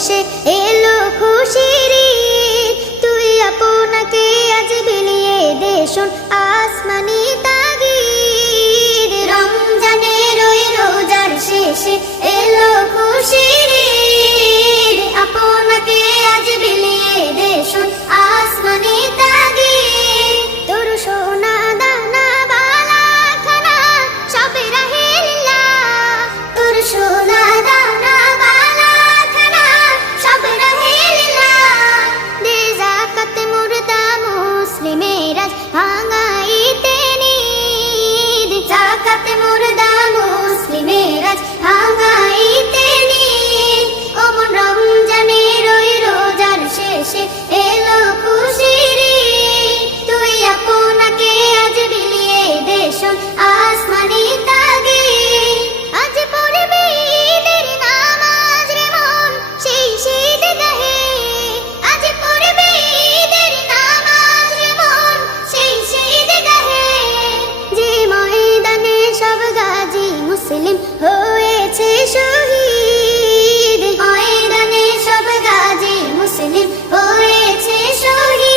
শেষে এলো খুশির ঈদ। তুই আপনাকে আজ বিলিয়ে দে শোন আসমানি তাগিদ। রমজানের ওই রোজার শেষে এলো খুশির ঈদ। আপনাকে আজ বিলিয়ে দে শোন আসমানি তাগিদ। তোর সোনা দানা বালা খানা সব রাহে লিল্লাহ। তোর সোনা দানা বালা খানা সব রাহে লিল্লাহ। দে যাকাত মুর্দা মুসলিমের আজ ভাঙাইতে নিদ। যাকাত মুর্দা মুসলিমের আজ ভাঙাইতে নিদ। ওমন রমজানের ওই রোজার শেষে এলো খুশির ঈদ। তুই আপনাকে আজ বিলিয়ে দে শোন আসমানি তাগিদ। আজ পড়বে ঈদের নামাজ রে মন সেই শীত গাহে। আজ পড়বে ঈদের নামাজ রে মন সেই শীত গাহে। যে ময়দানে সব গাজী মুসলিম হয়েছে শহীদ। ময়দানে সব গাজী মুসলিম হয়েছে শহীদ।